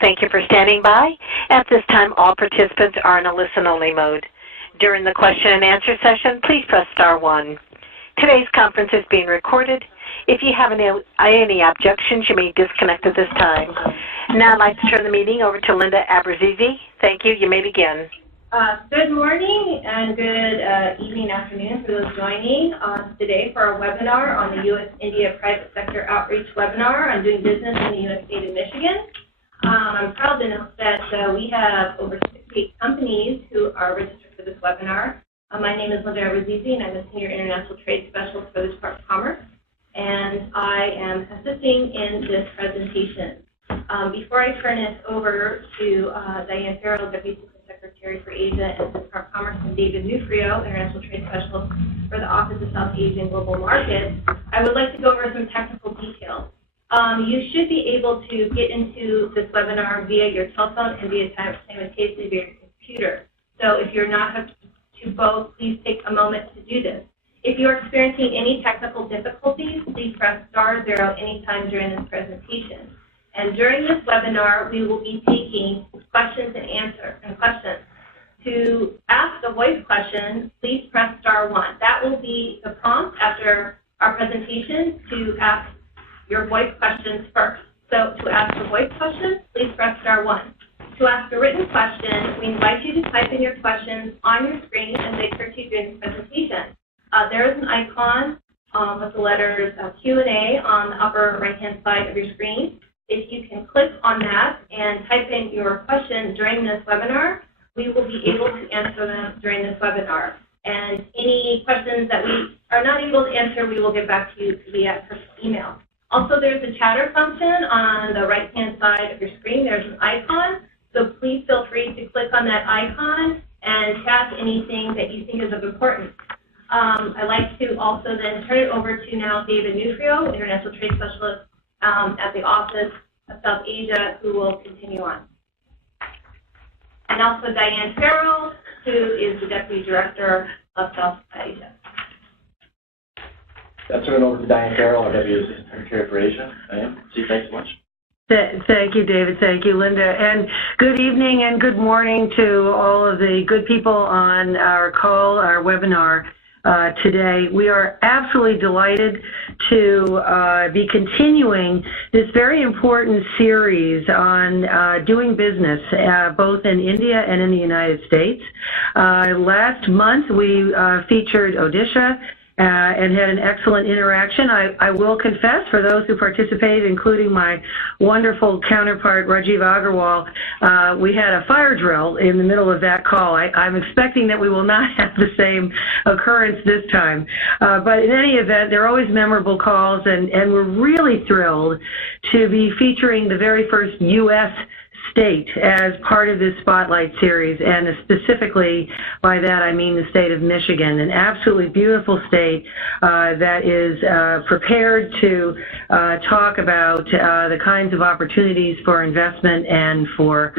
Thank you for standing by. At this time, all participants are in a listen-only mode. During the question and answer session, please press star 1. Today's conference is being recorded. If you have any objections, you may disconnect at this time. Now I'd like to turn the meeting over to Linda Abbruzzese. Thank you. You may begin. Good morning and good evening, afternoon for those joining today for our webinar on the U.S.-India Private Sector Outreach webinar on doing business in the U.S. state of Michigan. I'm proud to announce that we have over 68 companies who are registered for this webinar. My name is Linda Abbruzzese, and I'm a Senior International Trade Specialist for the Department of Commerce, and I am assisting in this presentation. Before I turn this over to Diane Farrell, Deputy Secretary for Asia and the Department of Commerce, and David Nufrio, International Trade Specialist for the Office of South Asia and Global Markets, I would like to go over some technical details. You should be able to get into this webinar via your telephone and via simultaneously via your computer. So if you're not up to both, please take a moment to do this. If you're experiencing any technical difficulties, please press star 0 anytime during this presentation. And during this webinar, we will be taking questions and questions. To ask a voice question, please press star 1. That will be the prompt after our presentation to ask your voice questions first. So to ask a voice question, please press star 1. To ask a written question, we invite you to type in your questions on your screen as they occur to you during this presentation. There is an icon with the letters Q&A on the upper right-hand side of your screen. If you can click on that and type in your question during this webinar, we will be able to answer them during this webinar. And any questions that we are not able to answer, we will get back to you via personal email. Also, there's a chatter function on the right-hand side of your screen. There's an icon, so please feel free to click on that icon and chat anything that you think is of importance. I'd like to also then turn it over to now David Nufrio, International Trade Specialist at the Office of South Asia, who will continue on. And also Diane Farrell, who is the Deputy Director of South Asia. I'll turn it over to Diane Farrell, our Deputy Secretary for Asia. Diane, thanks so much. Thank you, David. Thank you, Linda. And good evening and good morning to all of the good people on our call, our webinar today. We are absolutely delighted to be continuing this very important series on doing business both in India and in the United States. Last month we featured Odisha and had an excellent interaction. I will confess, for those who participated, including my wonderful counterpart, Rajiv Agarwal, we had a fire drill in the middle of that call. I'm expecting that we will not have the same occurrence this time. But in any event, they're always memorable calls, and we're really thrilled to be featuring the very first U.S. state as part of this Spotlight series, and specifically by that I mean the state of Michigan, an absolutely beautiful state that is prepared to talk about the kinds of opportunities for investment and for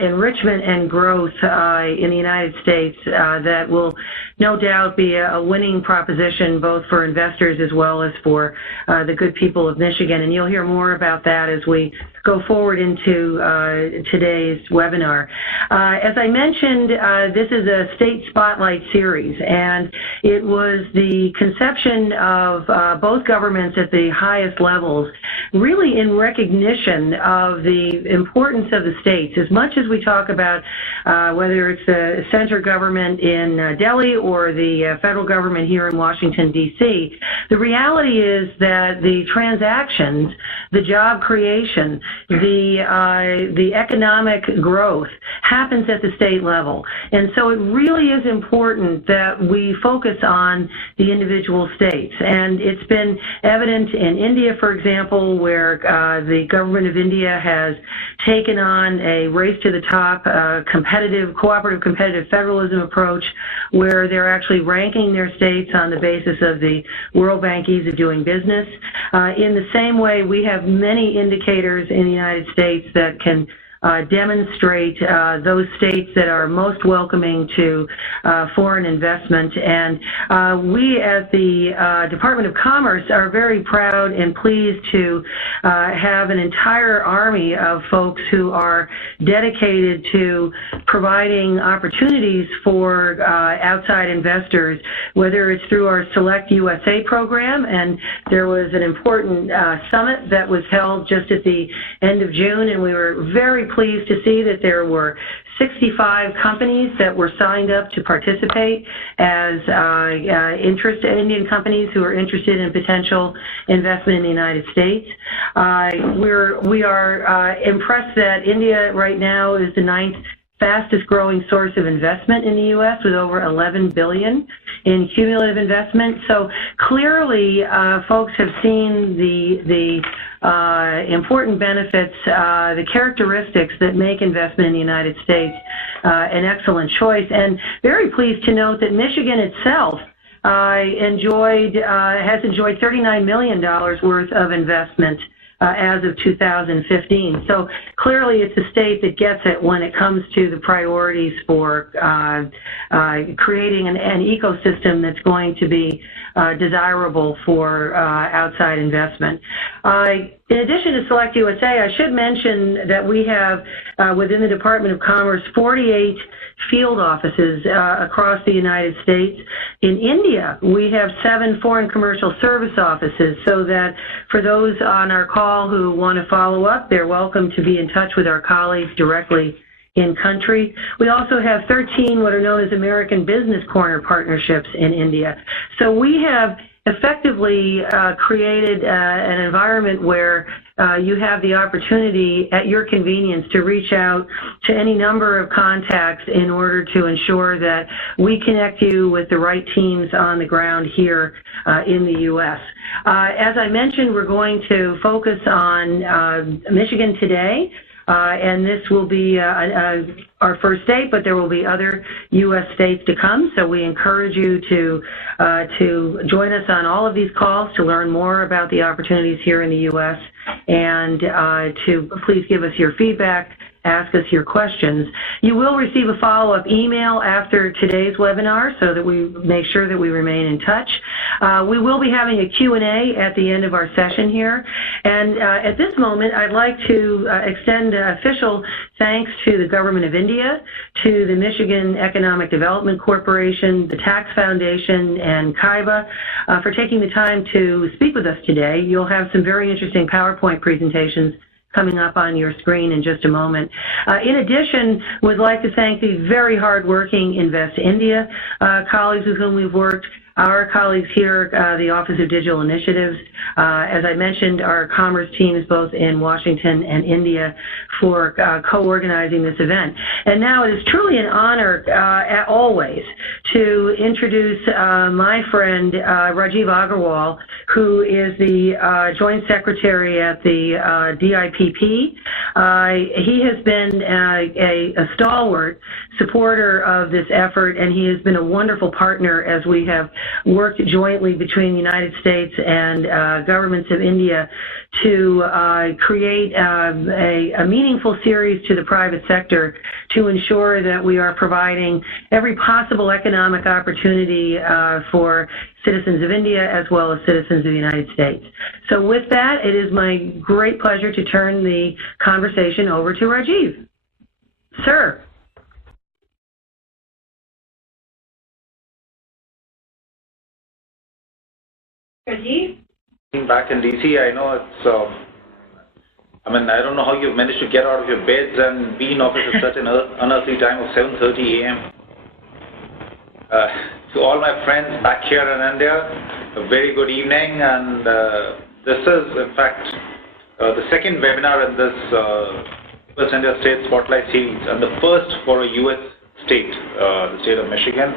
enrichment and growth in the United States that will no doubt be a winning proposition both for investors as well as for the good people of Michigan. And you'll hear more about that as we go forward into today's webinar. As I mentioned, this is a state spotlight series, and it was the conception of both governments at the highest levels, really in recognition of the importance of the states. As much as we talk about whether it's the center government in Delhi or the federal government here in Washington, D.C., the reality is that the transactions, the job creation, the economic growth happens at the state level. And so it really is important that we focus on the individual states. And it's been evident in India, for example, where the government of India has taken on a race to the top, cooperative competitive federalism approach, where they're actually ranking their states on the basis of the World Bank Ease of Doing Business. In the same way, we have many indicators in the United States that can demonstrate those states that are most welcoming to foreign investment. And we at the Department of Commerce are very proud and pleased to have an entire army of folks who are dedicated to providing opportunities for outside investors, whether it's through our Select USA program, and there was an important summit that was held just at the end of June, and we were very pleased to see that there were 65 companies that were signed up to participate as Indian companies who are interested in potential investment in the United States. We are impressed that India right now is the 9th fastest growing source of investment in the U.S. with over $11 billion in cumulative investment. So clearly, folks have seen the important benefits, the characteristics that make investment in the United States an excellent choice. And very pleased to note that Michigan itself has enjoyed $39 million worth of investment as of 2015. So clearly it's a state that gets it when it comes to the priorities for creating an ecosystem that's going to be desirable for outside investment. In addition to Select USA, I should mention that we have within the Department of Commerce 48 field offices across the United States. In India, we have 7 foreign commercial service offices, so that for those on our call who want to follow up, they're welcome to be in touch with our colleagues directly in country. We also have 13 what are known as American Business Corner partnerships in India. So we have effectively created an environment where you have the opportunity at your convenience to reach out to any number of contacts in order to ensure that we connect you with the right teams on the ground here in the U.S. As I mentioned, we're going to focus on Michigan today. And this will be our first state, but there will be other U.S. states to come. So we encourage you to join us on all of these calls to learn more about the opportunities here in the U.S. and to please give us your feedback, ask us your questions. You will receive a follow-up email after today's webinar so that we make sure that we remain in touch. We will be having a Q&A at the end of our session here. And at this moment, I'd like to extend official thanks to the Government of India, to the Michigan Economic Development Corporation, the Tax Foundation, and KIBA for taking the time to speak with us today. You'll have some very interesting PowerPoint presentations coming up on your screen in just a moment. In addition, we'd like to thank the very hardworking Invest India colleagues with whom we've worked, our colleagues here, the Office of Digital Initiatives, as I mentioned, our commerce teams both in Washington and India for co-organizing this event. And now it is truly an honor, always, to introduce my friend Rajiv Agrawal, who is the Joint Secretary at the DIPP. He has been a stalwart supporter of this effort, and he has been a wonderful partner as we have worked jointly between the United States and governments of India to create a meaningful series to the private sector to ensure that we are providing every possible economic opportunity for citizens of India as well as citizens of the United States. So with that, it is my great pleasure to turn the conversation over to Rajiv. Sir. Rajiv? Back in DC, I know it's, I don't know how you've managed to get out of your beds and be in office at such an unearthly time of 7:30 a.m. To all my friends back here in India, a very good evening, and this is, in fact, the second webinar in this U.S. India State Spotlight Series, and the first for a U.S. state, the state of Michigan.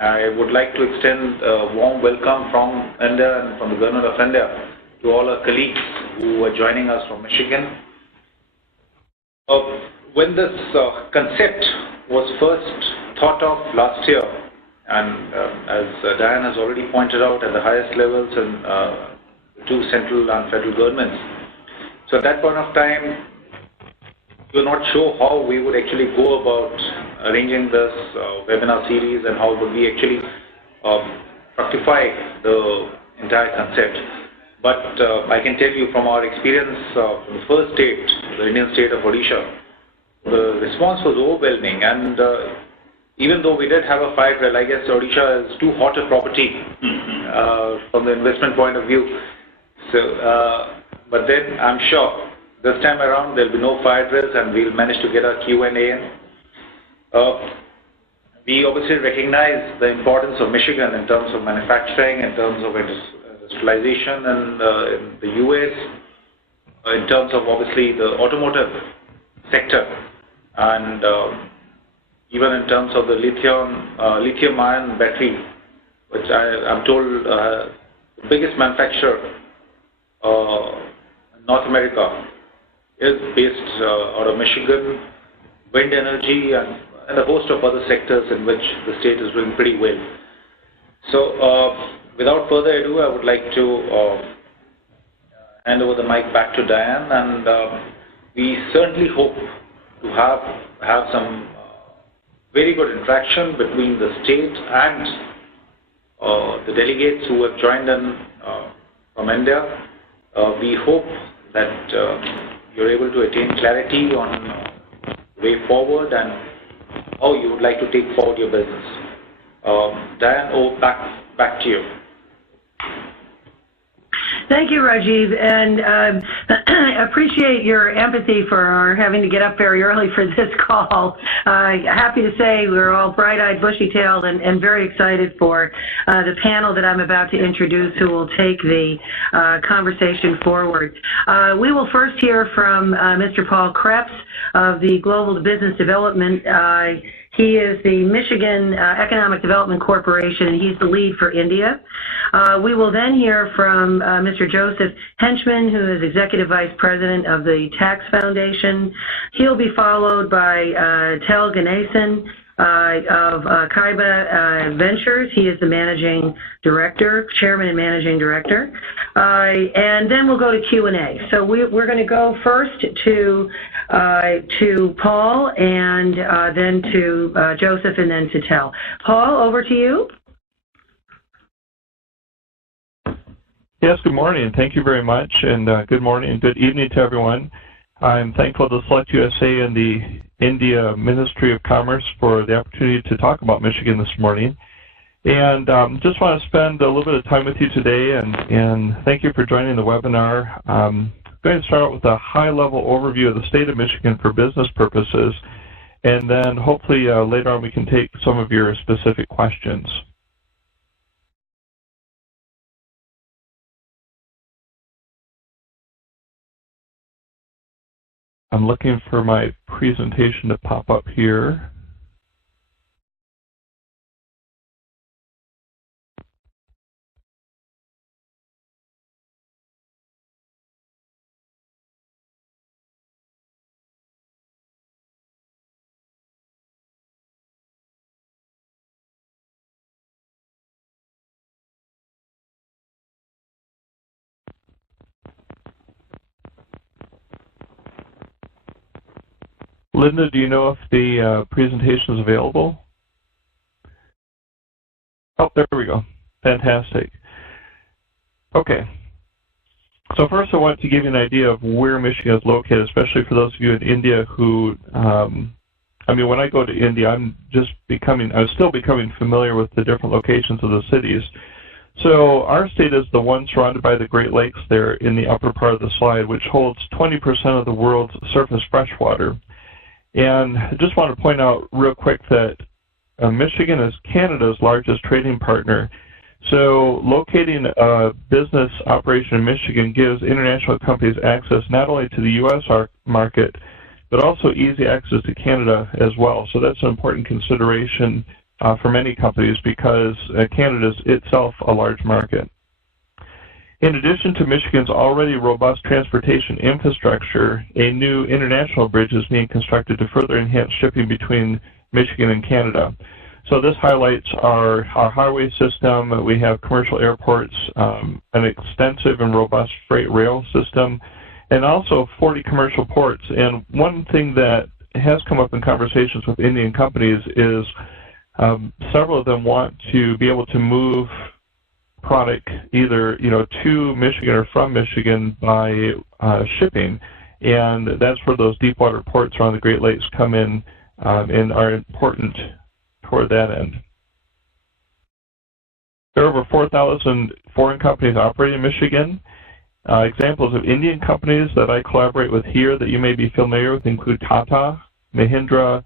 I would like to extend a warm welcome from India and from the Government of India to all our colleagues who are joining us from Michigan. When this concept was first thought of last year, and as Diane has already pointed out, at the highest levels in the 2 central and federal governments. So at that point of time, we're not sure how we would actually go about arranging this webinar series and how would we actually fructify the entire concept. But I can tell you from our experience from the first state, the Indian state of Odisha, the response was overwhelming, and even though we did have a fire drill, I guess Odisha is too hot a property from the investment point of view. So, but then I'm sure this time around there'll be no fire drills and we'll manage to get our Q&A in. We obviously recognize the importance of Michigan in terms of manufacturing, in terms of industrialization, and in the US, in terms of obviously the automotive sector, and even in terms of the lithium-ion battery, which I'm told the biggest manufacturer in North America is based out of Michigan, wind energy, and a host of other sectors in which the state is doing pretty well. So, without further ado, I would like to hand over the mic back to Diane, and we certainly hope to have some very good interaction between the state and the delegates who have joined in from India. We hope that you're able to attain clarity on the way forward and how you would like to take forward your business. Diane, back to you. Thank you, Rajiv, and I appreciate your empathy for our having to get up very early for this call. Happy to say we're all bright-eyed, bushy-tailed, and very excited for the panel that I'm about to introduce, who will take the conversation forward. We will first hear from Mr. Paul Krebs of the Global Business Development. He is the Michigan Economic Development Corporation, and he's the lead for India. We will then hear from Mr. Joseph Henchman, who is Executive Vice President of the Tax Foundation. He'll be followed by Tel Ganesan of Kaiba Ventures. He is the Managing Director, Chairman and Managing Director. And then we'll go to Q&A. So we're going to go first to Paul, and then to Joseph, and then to Tel. Paul, over to you. Yes, good morning, and thank you very much, and good morning and good evening to everyone. I'm thankful to Select USA and the India Ministry of Commerce for the opportunity to talk about Michigan this morning. And just want to spend a little bit of time with you today, and thank you for joining the webinar. I'm going to start out with a high-level overview of the state of Michigan for business purposes, and then hopefully later on we can take some of your specific questions. I'm looking for my presentation to pop up here. Linda, do you know if the presentation is available? Oh, there we go. Fantastic. Okay. So first I want to give you an idea of where Michigan is located, especially for those of you in India who, I mean, when I go to India, I'm still becoming familiar with the different locations of the cities. So our state is the one surrounded by the Great Lakes there in the upper part of the slide, which holds 20% of the world's surface freshwater. And I just want to point out real quick that Michigan is Canada's largest trading partner. So locating a business operation in Michigan gives international companies access not only to the U.S. market, but also easy access to Canada as well. So that's an important consideration for many companies because Canada is itself a large market. In addition to Michigan's already robust transportation infrastructure, a new international bridge is being constructed to further enhance shipping between Michigan and Canada. So this highlights our highway system. We have commercial airports, an extensive and robust freight rail system, and also 40 commercial ports. And one thing that has come up in conversations with Indian companies is several of them want to be able to move product either to Michigan or from Michigan by shipping, and that's where those deep water ports around the Great Lakes come in and are important toward that end. There are over 4,000 foreign companies operating in Michigan. Examples of Indian companies that I collaborate with here that you may be familiar with include Tata, Mahindra,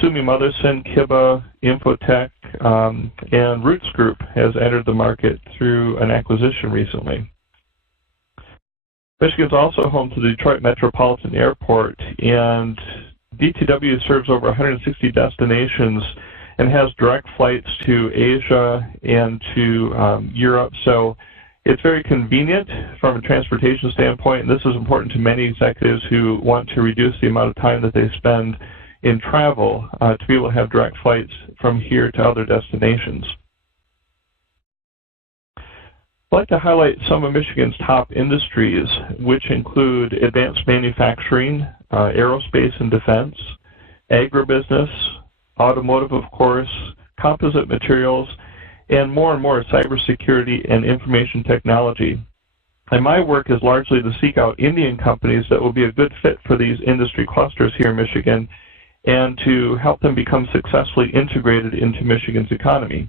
Sumi Motherson, Kiba, Infotech, and Roots Group has entered the market through an acquisition recently. Michigan is also home to the Detroit Metropolitan Airport, and DTW serves over 160 destinations and has direct flights to Asia and to Europe. So it's very convenient from a transportation standpoint, and this is important to many executives who want to reduce the amount of time that they spend in travel to be able to have direct flights from here to other destinations. I'd like to highlight some of Michigan's top industries, which include advanced manufacturing, aerospace and defense, agribusiness, automotive, of course, composite materials, and more cybersecurity and information technology. And my work is largely to seek out Indian companies that will be a good fit for these industry clusters here in Michigan and to help them become successfully integrated into Michigan's economy.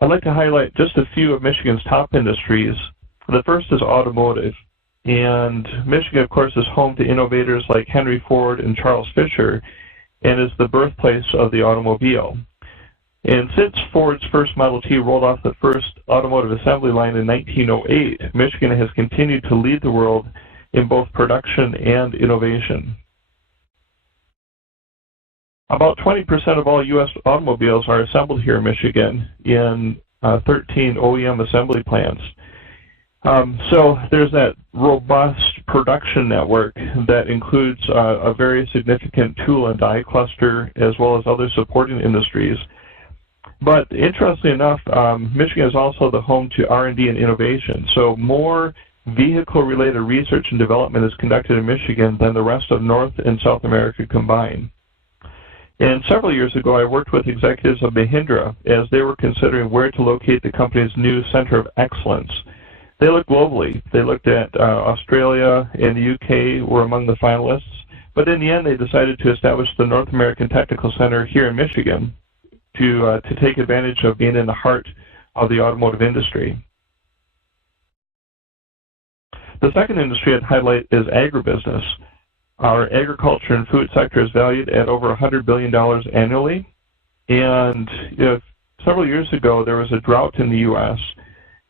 I'd like to highlight just a few of Michigan's top industries. The first is automotive. And Michigan, of course, is home to innovators like Henry Ford and Charles Fisher, and is the birthplace of the automobile. And since Ford's first Model T rolled off the first automotive assembly line in 1908, Michigan has continued to lead the world in both production and innovation. About 20% of all U.S. automobiles are assembled here in Michigan in 13 OEM assembly plants. So there's that robust production network that includes a very significant tool and die cluster as well as other supporting industries. But interestingly enough, Michigan is also the home to R&D and innovation. So more vehicle-related research and development is conducted in Michigan than the rest of North and South America combined. And several years ago, I worked with executives of Mahindra as they were considering where to locate the company's new Center of Excellence. They looked globally. They looked at Australia and the UK were among the finalists, but in the end, they decided to establish the North American Technical Center here in Michigan to take advantage of being in the heart of the automotive industry. The second industry I'd highlight is agribusiness. Our agriculture and food sector is valued at over $100 billion annually. And several years ago, there was a drought in the U.S.,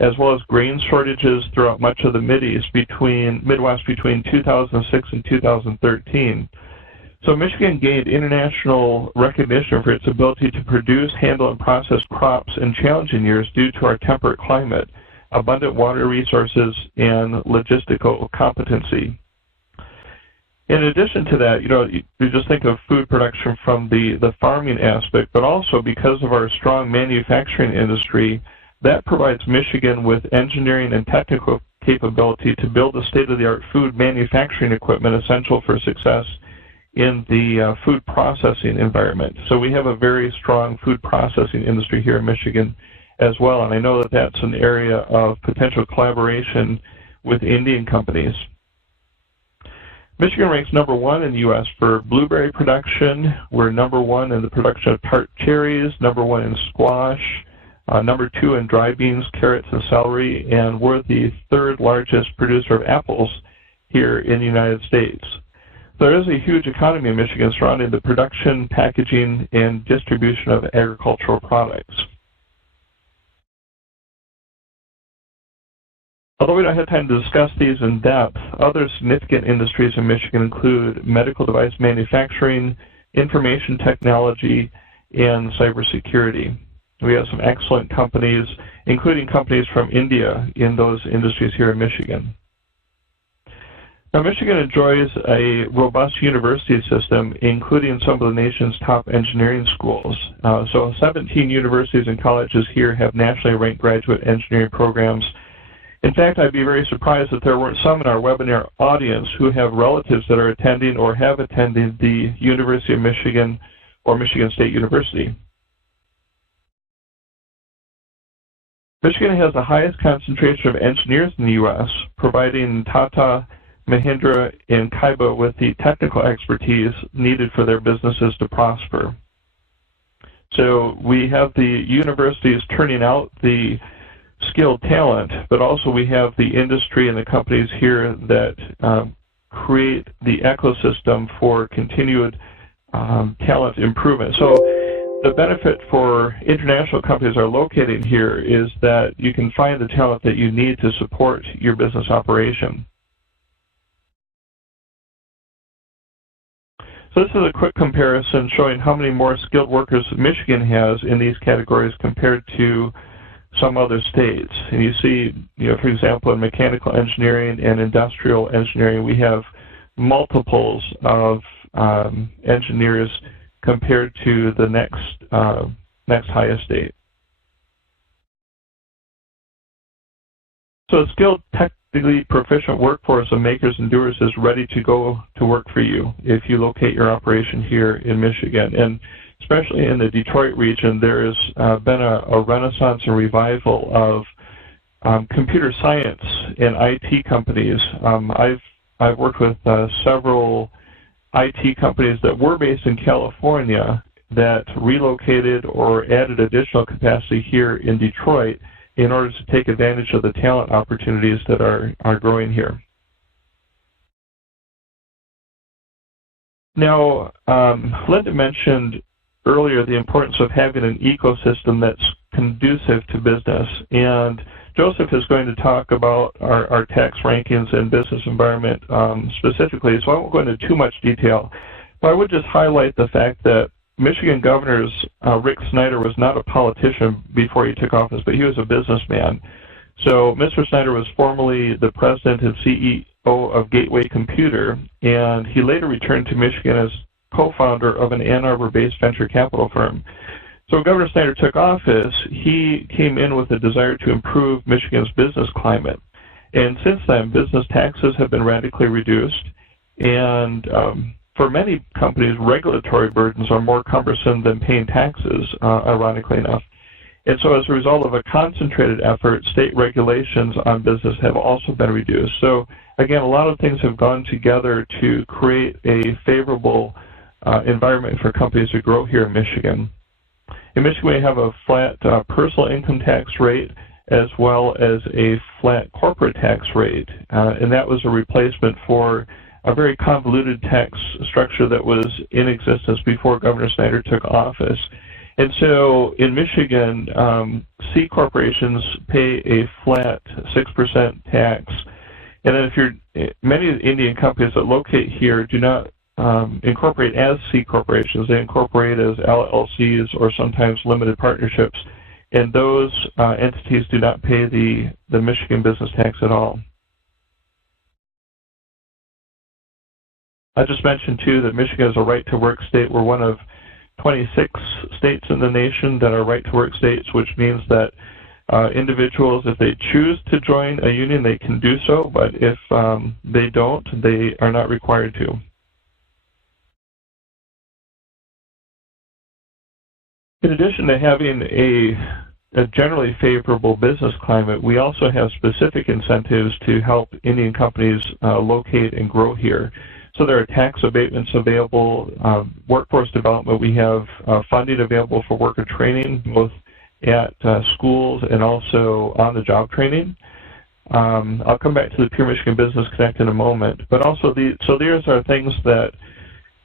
as well as grain shortages throughout much of the Midwest between 2006 and 2013. So Michigan gained international recognition for its ability to produce, handle, and process crops in challenging years due to our temperate climate, abundant water resources, and logistical competency. In addition to that, you just think of food production from the farming aspect, but also because of our strong manufacturing industry, that provides Michigan with engineering and technical capability to build a state-of-the-art food manufacturing equipment essential for success in the food processing environment. So we have a very strong food processing industry here in Michigan as well, and I know that that's an area of potential collaboration with Indian companies. Michigan ranks #1 in the U.S. for blueberry production. We're #1 in the production of tart cherries, #1 in squash, #2 in dry beans, carrots, and celery, and we're the third largest producer of apples here in the United States. There is a huge economy in Michigan surrounding the production, packaging, and distribution of agricultural products. Although we don't have time to discuss these in depth, other significant industries in Michigan include medical device manufacturing, information technology, and cybersecurity. We have some excellent companies, including companies from India, in those industries here in Michigan. Now, Michigan enjoys a robust university system, including some of the nation's top engineering schools. So 17 universities and colleges here have nationally ranked graduate engineering programs, In fact, I'd be very surprised if there weren't some in our webinar audience who have relatives that are attending or have attended the University of Michigan or Michigan State University. Michigan has the highest concentration of engineers in the U.S., providing Tata, Mahindra, and Kaiba with the technical expertise needed for their businesses to prosper. So we have the universities turning out the skilled talent, but also we have the industry and the companies here that create the ecosystem for continued talent improvement. So the benefit for international companies that are located here is that you can find the talent that you need to support your business operation. So this is a quick comparison showing how many more skilled workers Michigan has in these categories compared to some other states. And you see, for example, in mechanical engineering and industrial engineering, we have multiples of engineers compared to the next highest state. So a skilled, technically proficient workforce of makers and doers is ready to go to work for you if you locate your operation here in Michigan. And especially in the Detroit region, there has been a renaissance and revival of computer science and IT companies. I've worked with several IT companies that were based in California that relocated or added additional capacity here in Detroit in order to take advantage of the talent opportunities that are growing here. Now, Linda mentioned earlier the importance of having an ecosystem that's conducive to business, and Joseph is going to talk about our tax rankings and business environment specifically, so I won't go into too much detail, but I would just highlight the fact that Michigan Governor Rick Snyder was not a politician before he took office, but he was a businessman. So Mr. Snyder was formerly the president and CEO of Gateway Computer, and he later returned to Michigan as co-founder of an Ann Arbor-based venture capital firm. So when Governor Snyder took office, he came in with a desire to improve Michigan's business climate. And since then, business taxes have been radically reduced, and for many companies, regulatory burdens are more cumbersome than paying taxes, ironically enough. And so as a result of a concentrated effort, state regulations on business have also been reduced. So again, a lot of things have gone together to create a favorable environment for companies to grow here in Michigan. In Michigan, we have a flat personal income tax rate as well as a flat corporate tax rate, and that was a replacement for a very convoluted tax structure that was in existence before Governor Snyder took office. And so in Michigan, C corporations pay a flat 6% tax. And then if you're, many of the Indian companies that locate here do not incorporate as C corporations. They incorporate as LLCs or sometimes limited partnerships. And those entities do not pay the Michigan business tax at all. I just mentioned, too, that Michigan is a right-to-work state. We're one of 26 states in the nation that are right-to-work states, which means that individuals, if they choose to join a union, they can do so, but if they don't, they are not required to. In addition to having a generally favorable business climate, we also have specific incentives to help Indian companies locate and grow here. So there are tax abatements available, workforce development. We have funding available for worker training, both at schools and also on-the-job training. I'll come back to the Pure Michigan Business Connect in a moment. But also, so these are things that,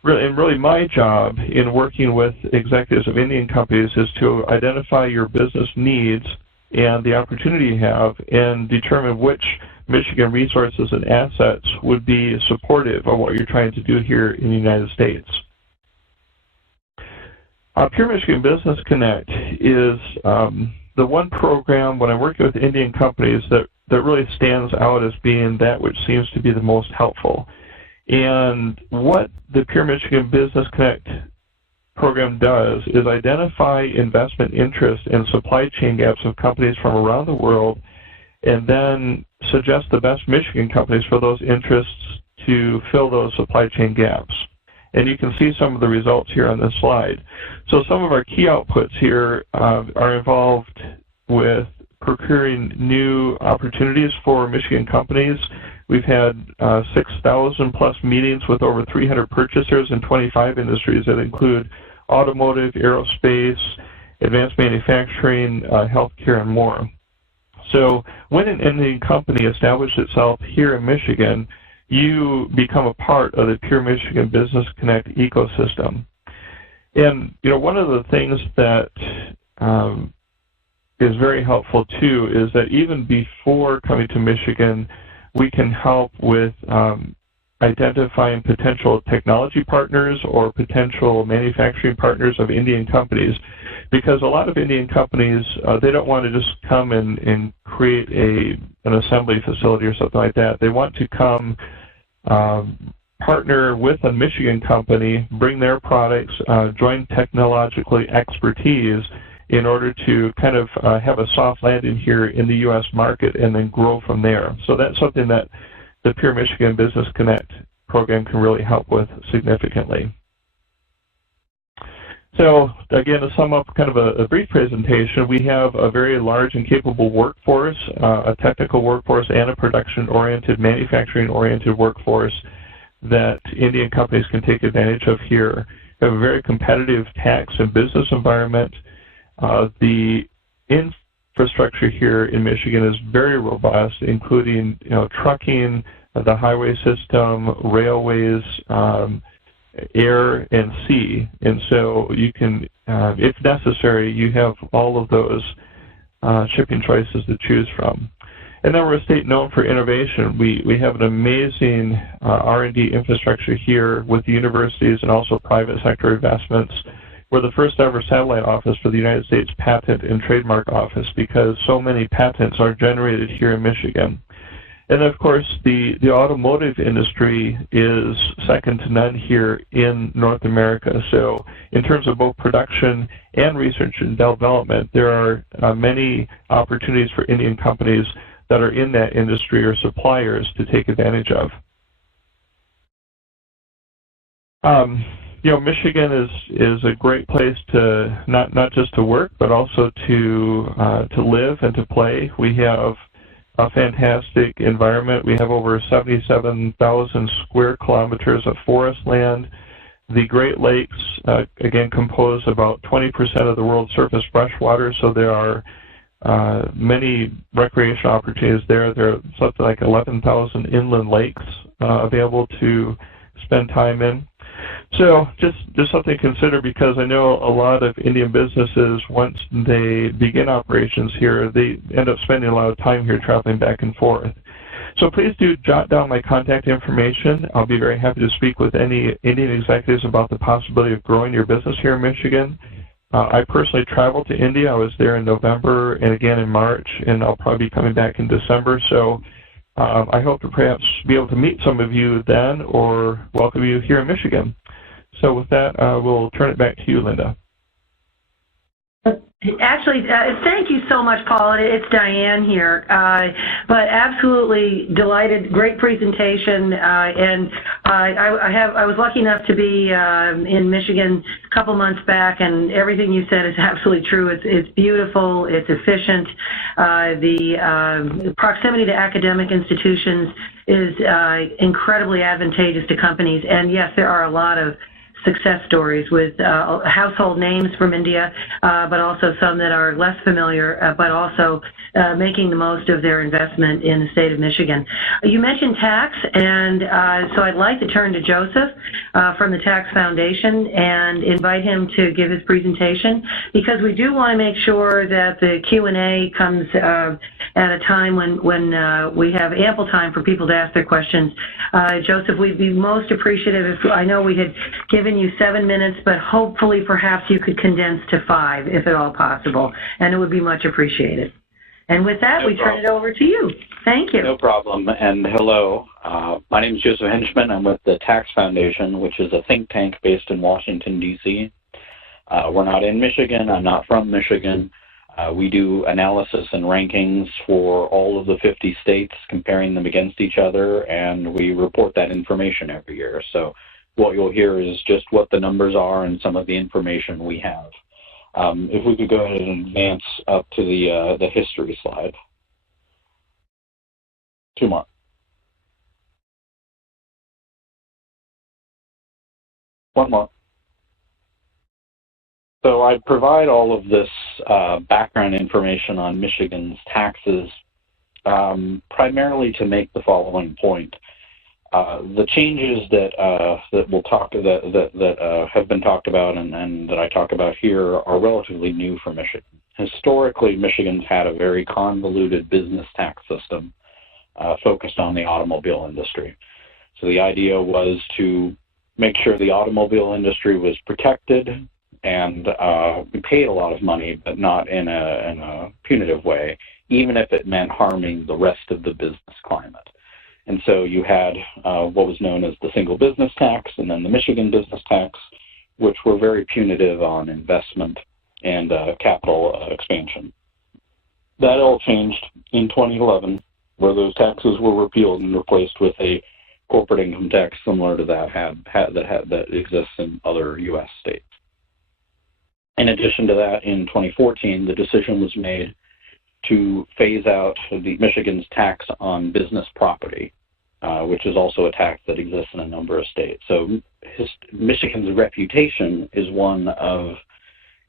really my job in working with executives of Indian companies is to identify your business needs and the opportunity you have and determine which Michigan resources and assets would be supportive of what you're trying to do here in the United States. Pure Michigan Business Connect is the one program when I'm working with Indian companies that really stands out as being that which seems to be the most helpful. And what the Pure Michigan Business Connect program does is identify investment interest and supply chain gaps of companies from around the world and then suggest the best Michigan companies for those interests to fill those supply chain gaps. And you can see some of the results here on this slide. So some of our key outputs here are involved with procuring new opportunities for Michigan companies. We've had 6,000 plus meetings with over 300 purchasers in 25 industries that include automotive, aerospace, advanced manufacturing, healthcare, and more. So when an Indian company establishes itself here in Michigan, you become a part of the Pure Michigan Business Connect ecosystem. And one of the things that is very helpful too is that even before coming to Michigan, we can help with identifying potential technology partners or potential manufacturing partners of Indian companies, because a lot of Indian companies, they don't want to just come and create an assembly facility or something like that. They want to come partner with a Michigan company, bring their products, join technologically expertise in order to kind of have a soft landing here in the U.S. market and then grow from there. So that's something that the Pure Michigan Business Connect program can really help with significantly. So again, to sum up kind of a brief presentation, we have a very large and capable workforce, a technical workforce and a production-oriented, manufacturing-oriented workforce that Indian companies can take advantage of here. We have a very competitive tax and business environment. The infrastructure here in Michigan is very robust, including trucking, the highway system, railways, air, and sea. And so you can, if necessary, you have all of those shipping choices to choose from. And then we're a state known for innovation. We have an amazing R&D infrastructure here with the universities and also private sector investments. We're the first ever satellite office for the United States Patent and Trademark Office because so many patents are generated here in Michigan. And of course, the automotive industry is second to none here in North America. So in terms of both production and research and development, there are many opportunities for Indian companies that are in that industry or suppliers to take advantage of. Michigan is a great place to not just to work, but also to live and to play. We have a fantastic environment. We have over 77,000 square kilometers of forest land. The Great Lakes, again, compose about 20% of the world's surface freshwater, so there are many recreational opportunities there. There are something like 11,000 inland lakes available to spend time in. So just something to consider, because I know a lot of Indian businesses, once they begin operations here, they end up spending a lot of time here traveling back and forth. So please do jot down my contact information. I'll be very happy to speak with any Indian executives about the possibility of growing your business here in Michigan. I personally traveled to India. I was there in November and again in March, and I'll probably be coming back in December. So I hope to perhaps be able to meet some of you then or welcome you here in Michigan. So with that, we'll turn it back to you, Linda. Actually, thank you so much, Paul. It's Diane here. But absolutely delighted, great presentation. And I was lucky enough to be in Michigan a couple months back, and everything you said is absolutely true. It's beautiful, it's efficient. The proximity to academic institutions is incredibly advantageous to companies. And yes, there are a lot of success stories with household names from India, but also some that are less familiar, but also making the most of their investment in the state of Michigan. You mentioned tax, and so I'd like to turn to Joseph from the Tax Foundation and invite him to give his presentation, because we do want to make sure that the Q&A comes at a time when we have ample time for people to ask their questions. Joseph, we'd be most appreciative if, I know we had given you 7 minutes, but hopefully perhaps you could condense to 5 if at all possible, and it would be much appreciated. And with that, we turn it over to you. Thank you. No problem, and hello. My name is Joseph Henchman. I'm with the Tax Foundation, which is a think tank based in Washington, D.C. We're not in Michigan. I'm not from Michigan. We do analysis and rankings for all of the 50 states, comparing them against each other, and we report that information every year. So what you'll hear is just what the numbers are and some of the information we have. If we could go ahead and advance up to the history slide. 2 more. One more. So I provide all of this background information on Michigan's taxes primarily to make the following point. The changes that have been talked about and that I talk about here are relatively new for Michigan. Historically, Michigan's had a very convoluted business tax system focused on the automobile industry. So the idea was to make sure the automobile industry was protected, and we paid a lot of money, but not in a punitive way, even if it meant harming the rest of the business climate. And so you had what was known as the single business tax and then the Michigan business tax, which were very punitive on investment and capital expansion. That all changed in 2011, where those taxes were repealed and replaced with a corporate income tax similar to that exists in other U.S. states. In addition to that, in 2014, the decision was made to phase out Michigan's tax on business property, which is also a tax that exists in a number of states. So Michigan's reputation is one of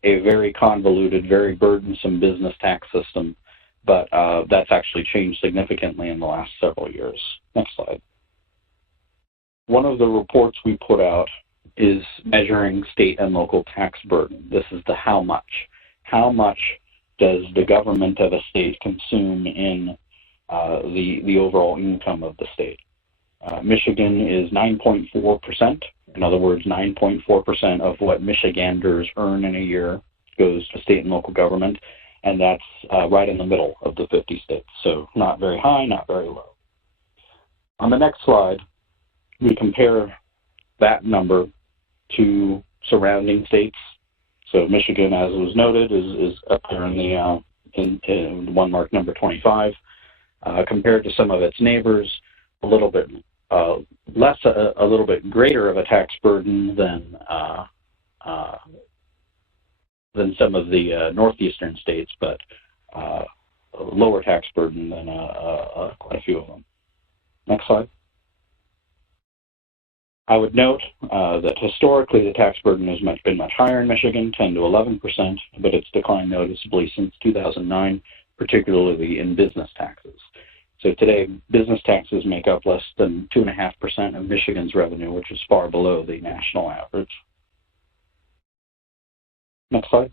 a very convoluted, very burdensome business tax system, but that's actually changed significantly in the last several years. Next slide. One of the reports we put out is measuring state and local tax burden. This is the how much. How much does the government of a state consume in the overall income of the state? Michigan is 9.4%. In other words, 9.4% of what Michiganders earn in a year goes to state and local government, and that's right in the middle of the 50 states. So not very high, not very low. On the next slide, we compare that number to surrounding states. So Michigan, as was noted, is up there in the in one mark number 25, compared to some of its neighbors, a little bit less, a little bit greater of a tax burden than some of the northeastern states, but a lower tax burden than quite a few of them. Next slide. I would note that historically the tax burden has been much higher in Michigan, 10 to 11%, but it's declined noticeably since 2009, particularly in business taxes. So today, business taxes make up less than 2.5% of Michigan's revenue, which is far below the national average. Next slide.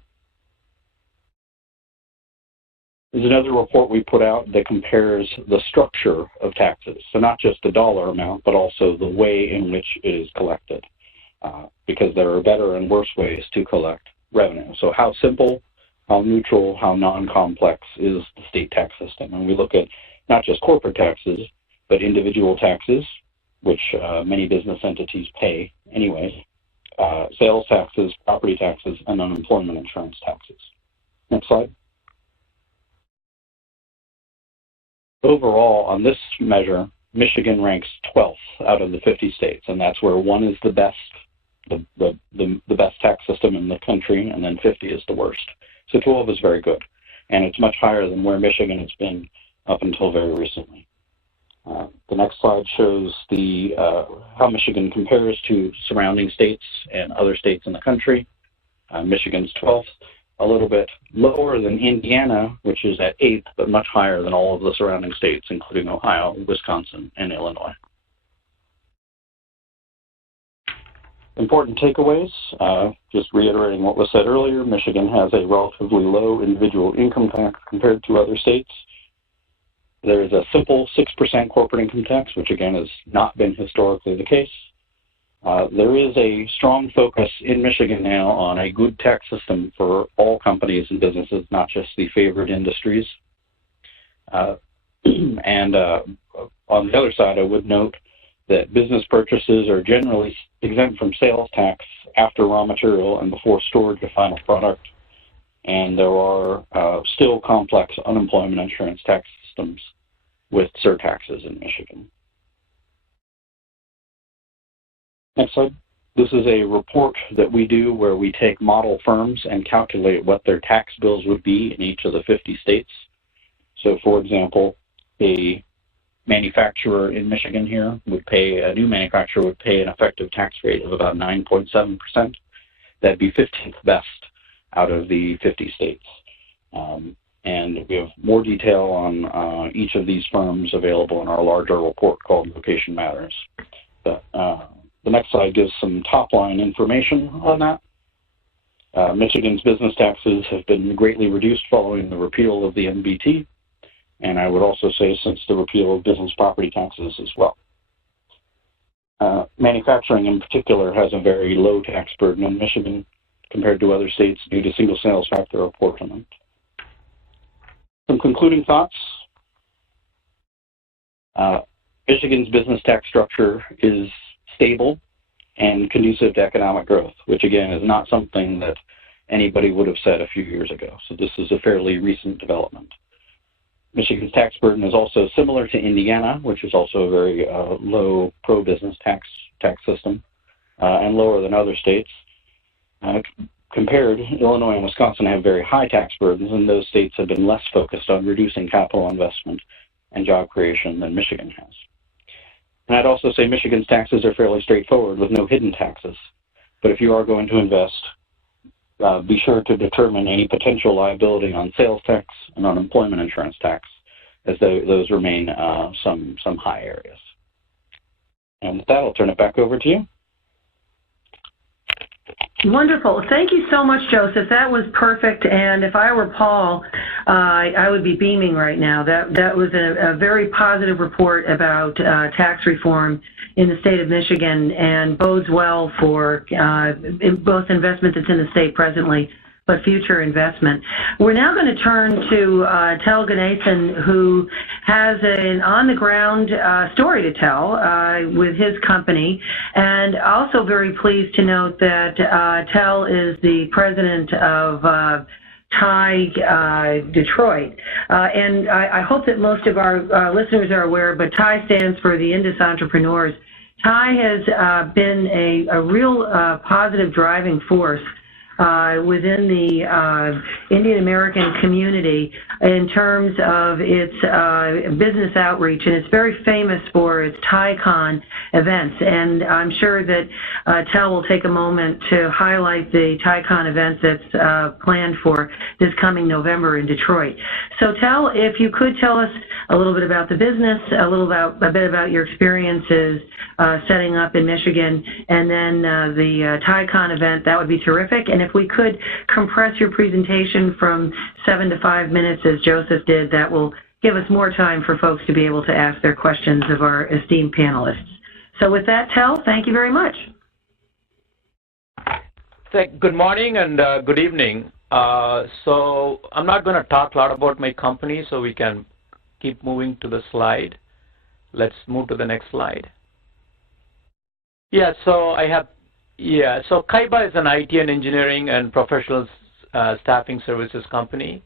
There's another report we put out that compares the structure of taxes. So not just the dollar amount, but also the way in which it is collected, because there are better and worse ways to collect revenue. So how simple, how neutral, how non-complex is the state tax system? And we look at not just corporate taxes, but individual taxes, which many business entities pay anyway, sales taxes, property taxes, and unemployment insurance taxes. Next slide. Overall, on this measure, Michigan ranks 12th out of the 50 states, and that's where 1 is the best, the best tax system in the country, and then 50 is the worst. So 12 is very good, and it's much higher than where Michigan has been up until very recently. The next slide shows how Michigan compares to surrounding states and other states in the country. Michigan's 12th. A little bit lower than Indiana, which is at 8th, but much higher than all of the surrounding states, including Ohio, Wisconsin, and Illinois. Important takeaways, just reiterating what was said earlier, Michigan has a relatively low individual income tax compared to other states. There is a simple 6% corporate income tax, which again has not been historically the case. There is a strong focus in Michigan now on a good tax system for all companies and businesses, not just the favored industries. And on the other side, I would note that business purchases are generally exempt from sales tax after raw material and before storage of final product. and there are still complex unemployment insurance tax systems with surtaxes in Michigan. Next slide. This is a report that we do where we take model firms and calculate what their tax bills would be in each of the 50 states. So, for example, a manufacturer in Michigan here would pay, a new manufacturer would pay an effective tax rate of about 9.7%. That'd be 15th best out of the 50 states. And we have more detail on each of these firms available in our larger report called Location Matters. But, the next slide gives some top-line information on that. Michigan's business taxes have been greatly reduced following the repeal of the MBT, and I would also say since the repeal of business property taxes as well. Manufacturing in particular has a very low tax burden in Michigan compared to other states due to single sales factor apportionment. Some concluding thoughts. Michigan's business tax structure is stable and conducive to economic growth, which again is not something that anybody would have said a few years ago. So this is a fairly recent development. Michigan's tax burden is also similar to Indiana, which is also a very low pro-business tax system, and lower than other states. Compared, Illinois and Wisconsin have very high tax burdens, and those states have been less focused on reducing capital investment and job creation than Michigan has. And I'd also say Michigan's taxes are fairly straightforward with no hidden taxes. But if you are going to invest, be sure to determine any potential liability on sales tax and unemployment insurance tax, as those remain some high areas. And with that, I'll turn it back over to you. Wonderful. Thank you so much, Joseph. That was perfect. And if I were Paul, I would be beaming right now. That was a very positive report about tax reform in the state of Michigan and bodes well for both investment that's in the state presently, but future investment. We're now going to turn to Tel Ganesan, who has an on-the-ground story to tell with his company, and also very pleased to note that Tel is the president of TIE Detroit. And I hope that most of our listeners are aware, but TIE stands for the Indus Entrepreneurs. TIE has been a real positive driving force within the Indian American community in terms of its business outreach, and it's very famous for its TIECon events. And I'm sure that Tel will take a moment to highlight the TIECon events that's planned for this coming November in Detroit. So Tel, if you could tell us a little bit about the business, a bit about your experiences setting up in Michigan, and then the TIECon event, that would be terrific. And if we could compress your presentation from 7 to 5 minutes, as Joseph did, that will give us more time for folks to be able to ask their questions of our esteemed panelists. So with that, Tel, thank you very much. Good morning and good evening. So I'm not going to talk a lot about my company, so we can keep moving to the slide. Let's move to the next slide. So Kaiba is an IT and engineering and professional staffing services company,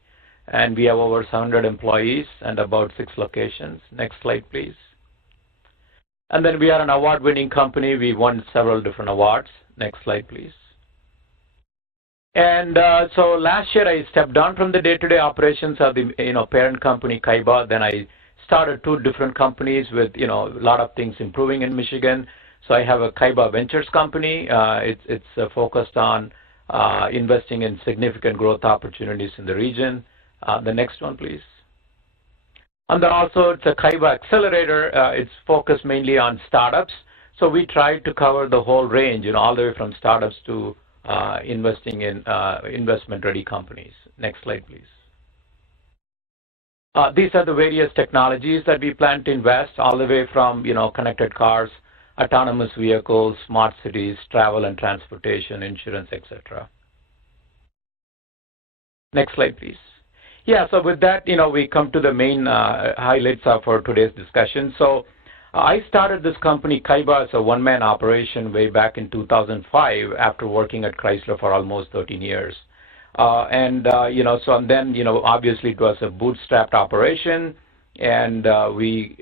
and we have over 700 employees and about 6 locations. Next slide, please. And then we are an award-winning company. We won several different awards. Next slide, please. And so last year I stepped down from the day-to-day operations of the parent company Kaiba. Then I started 2 different companies with a lot of things improving in Michigan. So I have a Kaiba Ventures company. It's focused on investing in significant growth opportunities in the region. The next one, please. And then also it's a Kaiba Accelerator. It's focused mainly on startups. So we try to cover the whole range, all the way from startups to investing in investment-ready companies. Next slide, please. These are the various technologies that we plan to invest, all the way from connected cars, autonomous vehicles, smart cities, travel and transportation, insurance, etc. Next slide, please. So with that, we come to the main highlights of our today's discussion. So I started this company, Kaiba, as a one-man operation way back in 2005 after working at Chrysler for almost 13 years. So and then, obviously it was a bootstrapped operation, and we,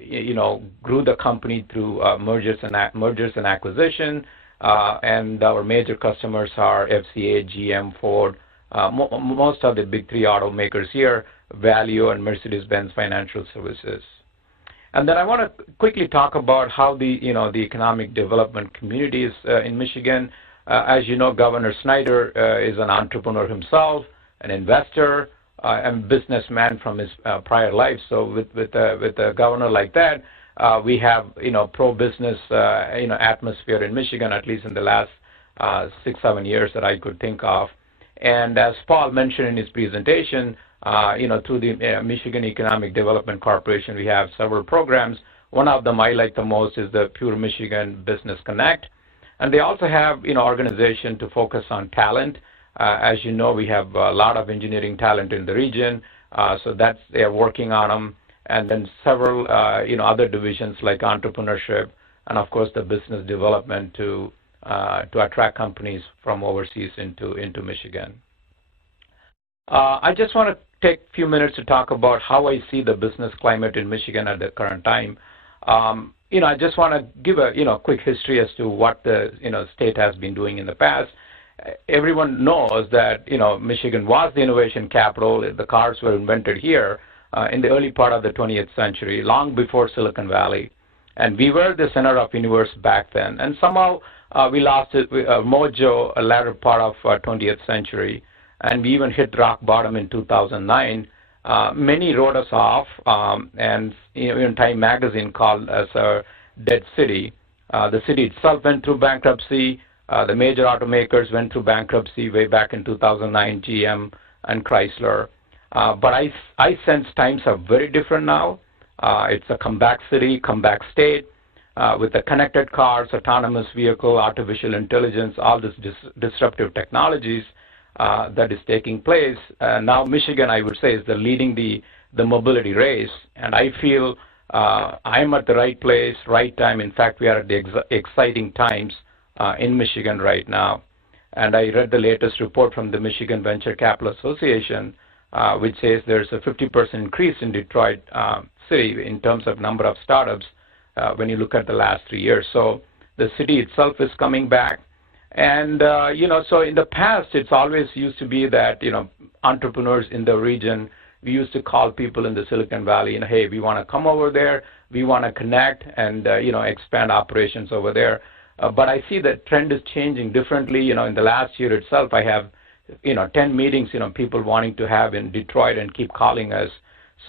grew the company through mergers and acquisition, and our major customers are FCA, GM, Ford, most of the big three automakers here, Valeo and Mercedes-Benz Financial Services. And then I want to quickly talk about how the economic development community is in Michigan. As you know, Governor Snyder is an entrepreneur himself, an investor, and businessman from his prior life. So with a governor like that, we have pro-business atmosphere in Michigan, at least in the last 6-7 years that I could think of. And as Paul mentioned in his presentation, through the Michigan Economic Development Corporation, we have several programs. One of them I like the most is the Pure Michigan Business Connect. And they also have, organization to focus on talent. As you know, we have a lot of engineering talent in the region, so they're working on them. And then several, other divisions like entrepreneurship and, of course, the business development to attract companies from overseas into Michigan. I just want to take a few minutes to talk about how I see the business climate in Michigan at the current time. I just want to give a quick history as to what the state has been doing in the past. Everyone knows that Michigan was the innovation capital. The cars were invented here in the early part of the 20th century, long before Silicon Valley, and we were the center of universe back then. And somehow we lost it, mojo, a latter part of 20th century, and we even hit rock bottom in 2009. Many wrote us off, and even Time Magazine called us a dead city. The city itself went through bankruptcy. The major automakers went through bankruptcy way back in 2009, GM and Chrysler. But I sense times are very different now. It's a comeback city, comeback state, with the connected cars, autonomous vehicle, artificial intelligence, all this disruptive technologies that is taking place. Now Michigan, I would say, is leading the mobility race, and I feel I'm at the right place, right time. In fact, we are at the exciting times in Michigan right now. And I read the latest report from the Michigan Venture Capital Association, which says there's a 50% increase in Detroit City in terms of number of startups when you look at the last 3 years. So the city itself is coming back. And, so in the past, it's always used to be that, entrepreneurs in the region, we used to call people in the Silicon Valley, hey, we want to come over there, we want to connect and, expand operations over there. But I see the trend is changing differently. In the last year itself, I have, 10 meetings, people wanting to have in Detroit and keep calling us.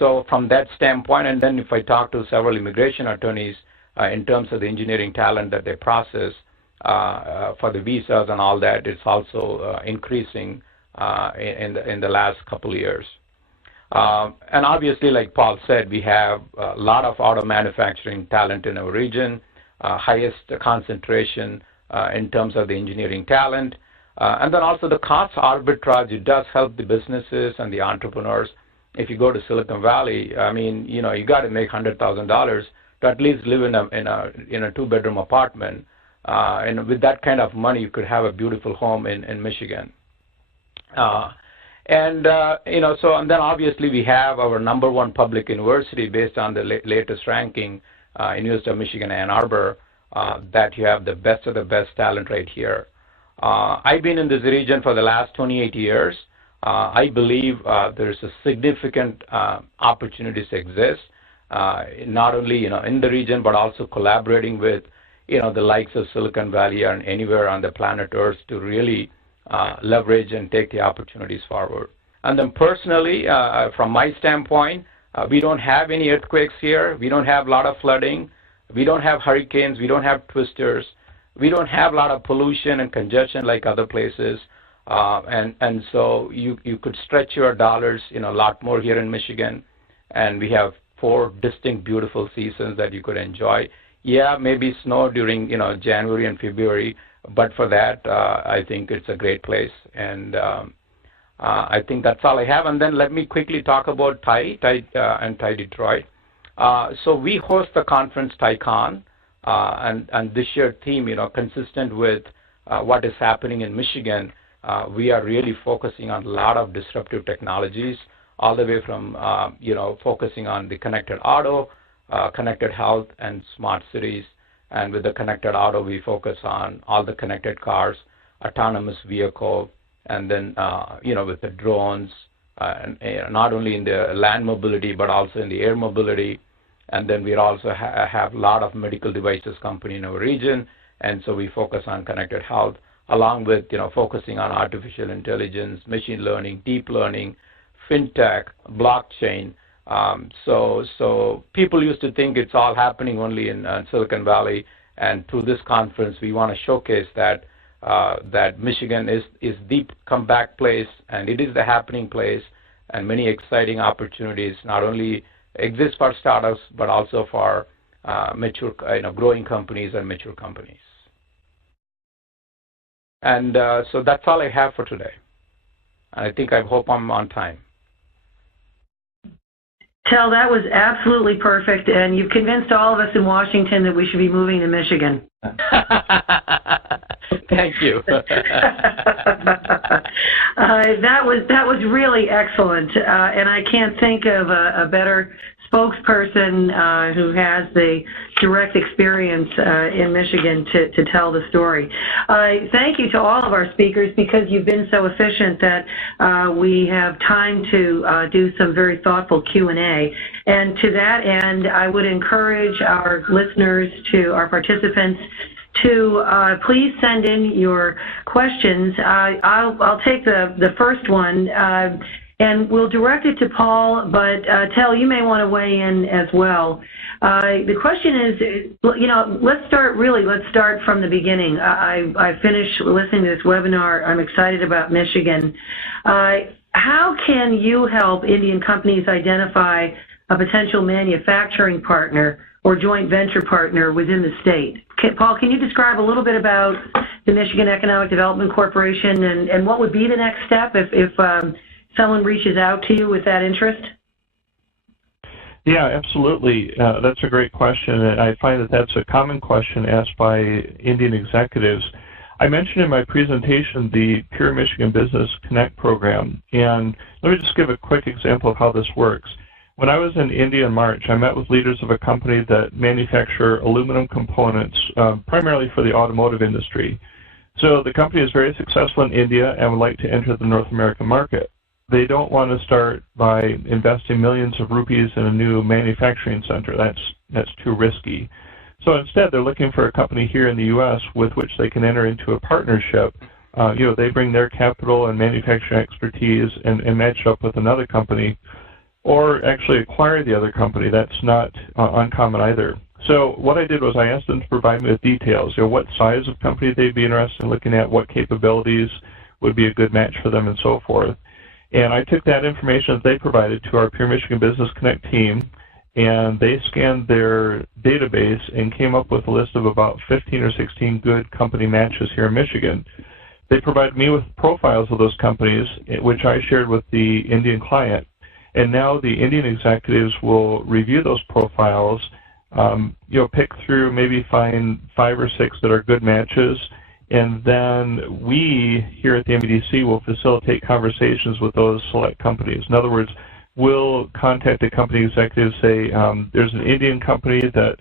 So from that standpoint, and then if I talk to several immigration attorneys in terms of the engineering talent that they process for the visas and all that, it's also increasing in the last couple of years. And obviously, like Paul said, we have a lot of auto manufacturing talent in our region, highest concentration in terms of the engineering talent. And then also the cost arbitrage, it does help the businesses and the entrepreneurs. If you go to Silicon Valley, I mean, you got to make $100,000 to at least live in a 2-bedroom apartment. And with that kind of money, you could have a beautiful home in Michigan. And then obviously we have our #1 public university based on the latest ranking, University of Michigan, Ann Arbor, that you have the best of the best talent right here. I've been in this region for the last 28 years. I believe there's a significant opportunities exist, not only in the region, but also collaborating with the likes of Silicon Valley and anywhere on the planet Earth to really leverage and take the opportunities forward. And then personally, from my standpoint, we don't have any earthquakes here. We don't have a lot of flooding. We don't have hurricanes. We don't have twisters. We don't have a lot of pollution and congestion like other places. And so you could stretch your dollars a lot more here in Michigan. And we have 4 distinct beautiful seasons that you could enjoy. Yeah, maybe snow during January and February, but for that, I think it's a great place. And I think that's all I have. And then let me quickly talk about TIE Detroit. So we host the conference TIECon, and this year theme, consistent with what is happening in Michigan. we are really focusing on a lot of disruptive technologies, all the way from, focusing on the connected auto, connected health, and smart cities. And with the connected auto, we focus on all the connected cars, autonomous vehicle, and then, with the drones, not only in the land mobility, but also in the air mobility. And then we also have a lot of medical devices company in our region, and so we focus on connected health, along with, focusing on artificial intelligence, machine learning, deep learning, fintech, blockchain. So people used to think it's all happening only in Silicon Valley, and through this conference, we want to showcase that Michigan is the comeback place, and it is the happening place, and many exciting opportunities not only exist for startups, but also for mature, growing companies and mature companies. And so that's all I have for today. I hope I'm on time. Tel, that was absolutely perfect, and you've convinced all of us in Washington that we should be moving to Michigan. Thank you. That was really excellent, and I can't think of a better spokesperson who has the direct experience in Michigan to tell the story. Thank you to all of our speakers, because you've been so efficient that we have time to do some very thoughtful Q&A. And to that end, I would encourage our listeners, our participants, to please send in your questions. I'll take the first one, and we'll direct it to Paul, but Tel, you may want to weigh in as well. The question is, let's start from the beginning. I finished listening to this webinar. I'm excited about Michigan. How can you help Indian companies identify a potential manufacturing partner or joint venture partner within the state? Paul, can you describe a little bit about the Michigan Economic Development Corporation and what would be the next step if someone reaches out to you with that interest? Yeah, absolutely. That's a great question, and I find that that's a common question asked by Indian executives. I mentioned in my presentation the Pure Michigan Business Connect program, and let me just give a quick example of how this works. When I was in India in March, I met with leaders of a company that manufacture aluminum components, primarily for the automotive industry. So the company is very successful in India and would like to enter the North American market. They don't want to start by investing millions of rupees in a new manufacturing center. That's too risky. So instead, they're looking for a company here in the U.S. with which they can enter into a partnership. They bring their capital and manufacturing expertise and match it up with another company, or actually acquire the other company. That's not uncommon either. So what I did was I asked them to provide me with details, what size of company they'd be interested in looking at, what capabilities would be a good match for them, and so forth. And I took that information that they provided to our Pure Michigan Business Connect team, and they scanned their database and came up with a list of about 15 or 16 good company matches here in Michigan. They provided me with profiles of those companies, which I shared with the Indian client. And now the Indian executives will review those profiles, pick through, maybe find 5 or 6 that are good matches, and then we here at the MBDC will facilitate conversations with those select companies. In other words, we'll contact the company executives, say, there's an Indian company that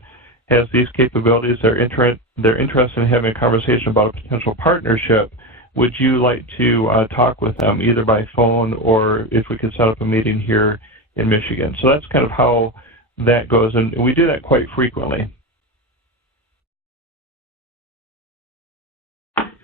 has these capabilities, they're interested in having a conversation about a potential partnership. Would you like to talk with them either by phone or if we could set up a meeting here in Michigan? So that's kind of how that goes, and we do that quite frequently.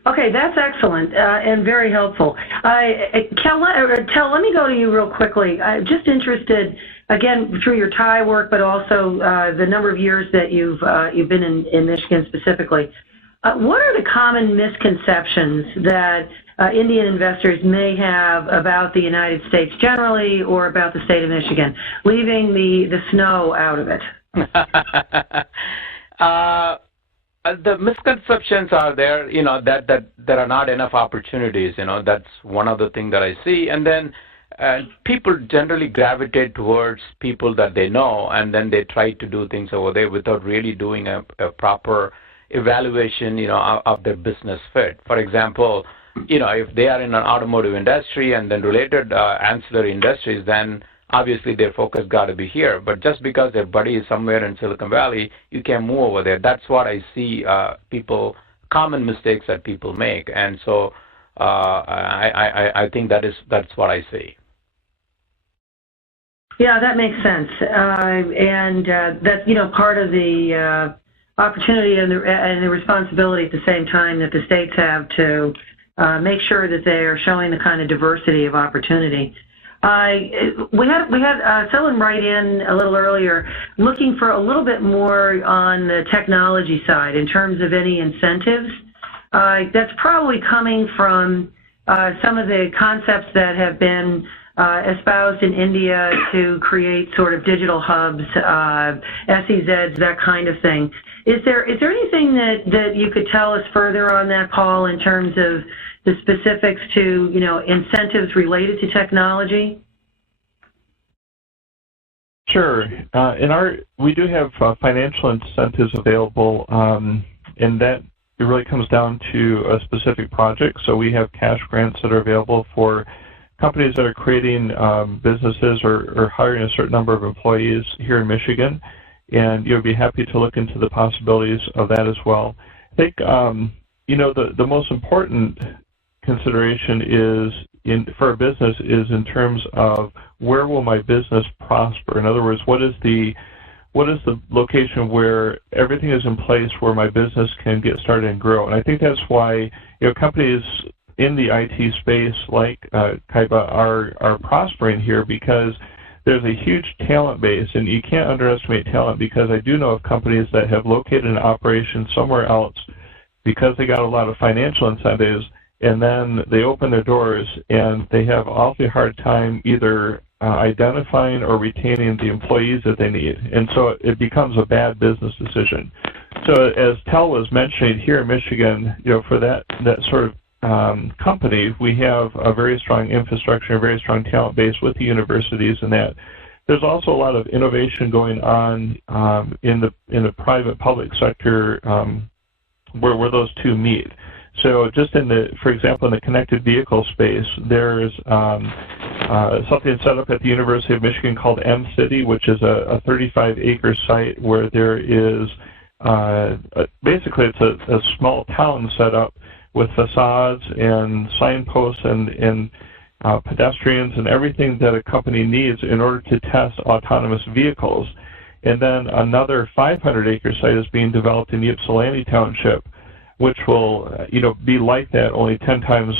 Okay, that's excellent and very helpful. Tel, let me go to you real quickly. I'm just interested, again, through your Thai work, but also the number of years that you've been in Michigan specifically. What are the common misconceptions that Indian investors may have about the United States generally or about the state of Michigan, leaving the snow out of it? The misconceptions are there, that there are not enough opportunities. That's one of the things that I see. And then people generally gravitate towards people that they know, and then they try to do things over there without really doing a proper evaluation, of their business fit. For example, if they are in an automotive industry and then related ancillary industries, then obviously their focus got to be here. But just because their buddy is somewhere in Silicon Valley, you can't move over there. That's what I see common mistakes that people make. And so I think that's what I see. Yeah, that makes sense. And that's, part of the opportunity and the responsibility at the same time that the states have to make sure that they are showing the kind of diversity of opportunity. We had someone write in a little earlier looking for a little bit more on the technology side in terms of any incentives. That's probably coming from some of the concepts that have been espoused in India to create sort of digital hubs, SEZs, that kind of thing. Is there anything that you could tell us further on that, Paul, in terms of the specifics to, incentives related to technology? Sure. We do have financial incentives available, and that it really comes down to a specific project. So we have cash grants that are available for companies that are creating businesses or hiring a certain number of employees here in Michigan, and you'll be happy to look into the possibilities of that as well. I think, the most important consideration for a business is in terms of where will my business prosper. In other words, what is the location where everything is in place where my business can get started and grow. And I think that's why companies in the IT space like Kaiba are prospering here, because there's a huge talent base, and you can't underestimate talent, because I do know of companies that have located an operation somewhere else because they got a lot of financial incentives, and then they open their doors and they have an awfully hard time either identifying or retaining the employees that they need. And so it becomes a bad business decision. So as Tel was mentioning, here in Michigan, for that sort of company, we have a very strong infrastructure, a very strong talent base with the universities, and that there's also a lot of innovation going on in the private public sector where those two meet. So just for example, in the connected vehicle space, there's something set up at the University of Michigan called M-City, which is a 35-acre site where there is basically it's a small town set up with facades and signposts and pedestrians and everything that a company needs in order to test autonomous vehicles. And then another 500-acre site is being developed in Ypsilanti Township, which will be like that, only 10 times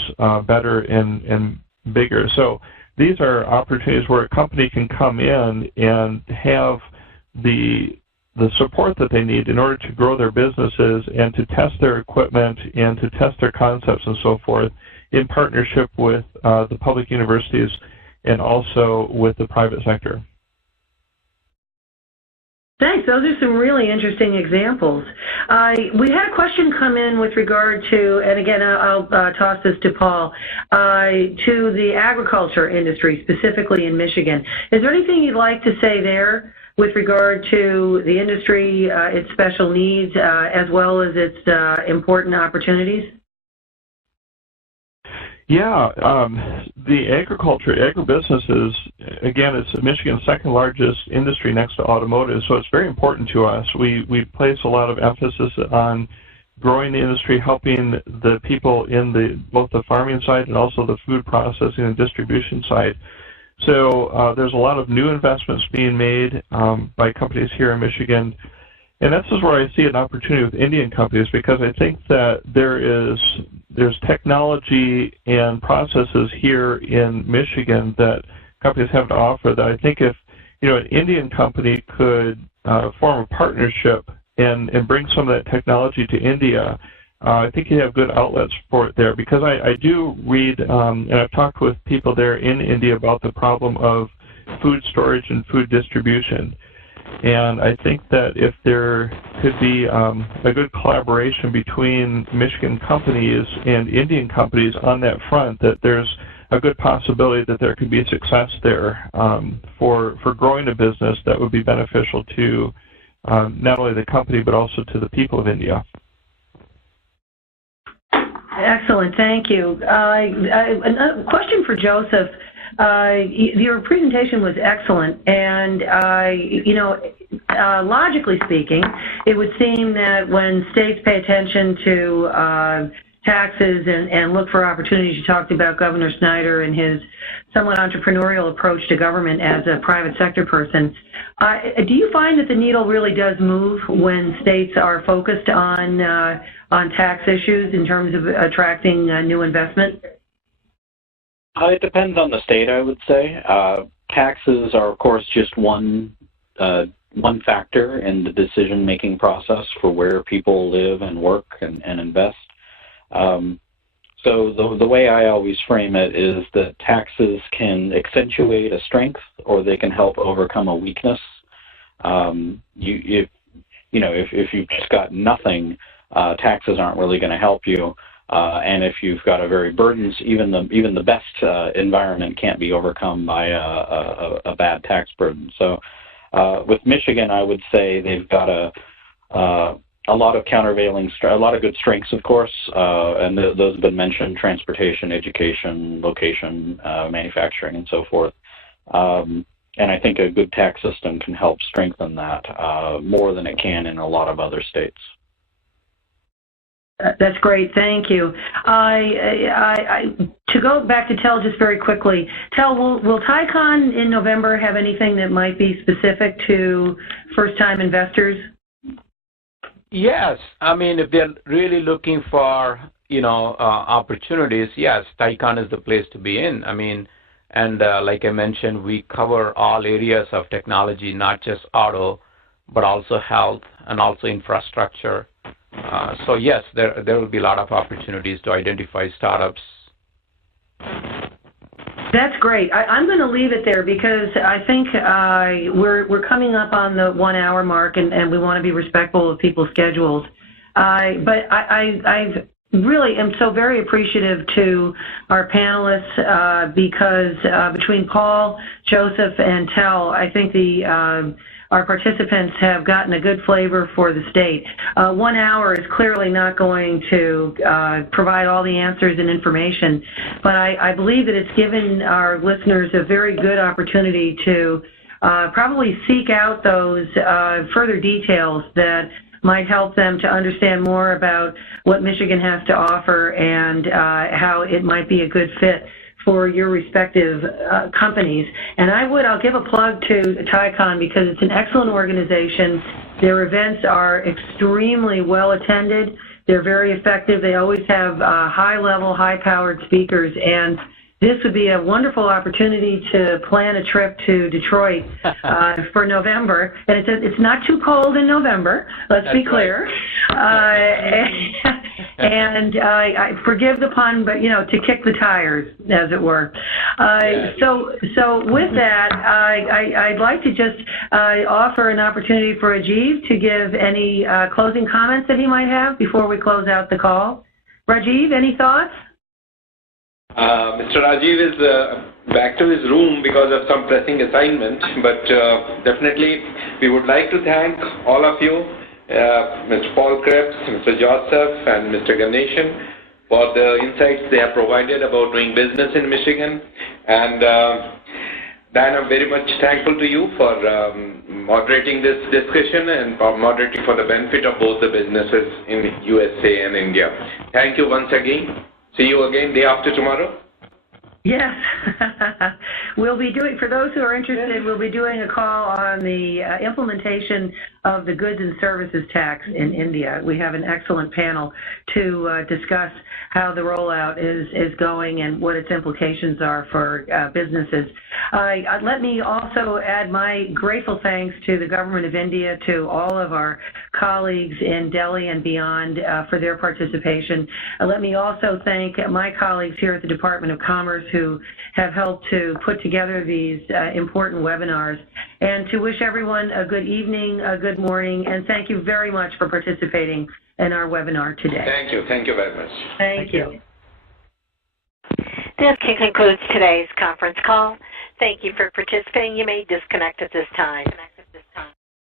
better and bigger. So these are opportunities where a company can come in and have the support that they need in order to grow their businesses and to test their equipment and to test their concepts and so forth in partnership with the public universities and also with the private sector. Thanks. Those are some really interesting examples. We had a question come in with regard to, and again, I'll toss this to Paul, to the agriculture industry, specifically in Michigan. Is there anything you'd like to say there with regard to the industry, its special needs, as well as its important opportunities? Yeah, the agribusiness is, again, it's Michigan's second largest industry next to automotive, so it's very important to us. We place a lot of emphasis on growing the industry, helping the people in both the farming side and also the food processing and distribution side. So there's a lot of new investments being made by companies here in Michigan. And this is where I see an opportunity with Indian companies, because I think that there's technology and processes here in Michigan that companies have to offer that I think if an Indian company could form a partnership and bring some of that technology to India, I think you have good outlets for it there, because I do read, and I've talked with people there in India about the problem of food storage and food distribution. And I think that if there could be a good collaboration between Michigan companies and Indian companies on that front, that there's a good possibility that there could be success there for growing a business that would be beneficial to not only the company but also to the people of India. Excellent, thank you. A question for Joseph. Your presentation was excellent, and logically speaking, it would seem that when states pay attention to taxes and look for opportunities, you talked about Governor Snyder and his somewhat entrepreneurial approach to government as a private sector person. Do you find that the needle really does move when states are focused on tax issues in terms of attracting new investment? It depends on the state, I would say. Taxes are, of course, just one factor in the decision-making process for where people live and work and invest. So the way I always frame it is that taxes can accentuate a strength, or they can help overcome a weakness. If you've just got nothing, taxes aren't really going to help you. And if you've got a very burdensome, even the best environment can't be overcome by a bad tax burden. So with Michigan, I would say they've got a lot of countervailing, a lot of good strengths, of course, and those have been mentioned: transportation, education, location, manufacturing, and so forth. And I think a good tax system can help strengthen that more than it can in a lot of other states. That's great, thank you. To go back to Tel just very quickly, Tel, will TiCon in November have anything that might be specific to first-time investors? Yes, I mean, if they're really looking for, opportunities, yes, TiCon is the place to be in. I mean, and like I mentioned, we cover all areas of technology, not just auto, but also health and also infrastructure. So yes, there will be a lot of opportunities to identify startups. That's great. I'm going to leave it there because I think we're coming up on the 1 hour mark, and we want to be respectful of people's schedules. But I really am so very appreciative to our panelists because between Paul, Joseph, and Tel, I think our participants have gotten a good flavor for the state. 1 hour is clearly not going to provide all the answers and information, but I believe that it's given our listeners a very good opportunity to probably seek out those further details that might help them to understand more about what Michigan has to offer and how it might be a good fit for your respective companies. And I'll give a plug to TiCon because it's an excellent organization. Their events are extremely well attended. They're very effective. They always have high-level, high-powered speakers, and this would be a wonderful opportunity to plan a trip to Detroit for November. And it's not too cold in November, let's be clear. And I forgive the pun, but, to kick the tires, as it were. So with that, I'd like to just offer an opportunity for Rajiv to give any closing comments that he might have before we close out the call. Rajiv, any thoughts? Mr. Rajiv is back to his room because of some pressing assignment, but definitely we would like to thank all of you, Mr. Paul Krebs, Mr. Joseph, and Mr. Ganeshan for the insights they have provided about doing business in Michigan. And Dan, I'm very much thankful to you for moderating this discussion and moderating for the benefit of both the businesses in the USA and India. Thank you once again. See you again day after tomorrow. Yes. We'll be doing, for those who are interested, we'll be doing a call on the implementation of the goods and services tax in India. We have an excellent panel to discuss how the rollout is going and what its implications are for businesses. Let me also add my grateful thanks to the government of India, to all of our colleagues in Delhi and beyond for their participation. Let me also thank my colleagues here at the Department of Commerce who have helped to put together these important webinars, and to wish everyone a good evening, a good morning, and thank you very much for participating in our webinar today. Thank you. Thank you very much. Thank you. This concludes today's conference call. Thank you for participating. You may disconnect at this time.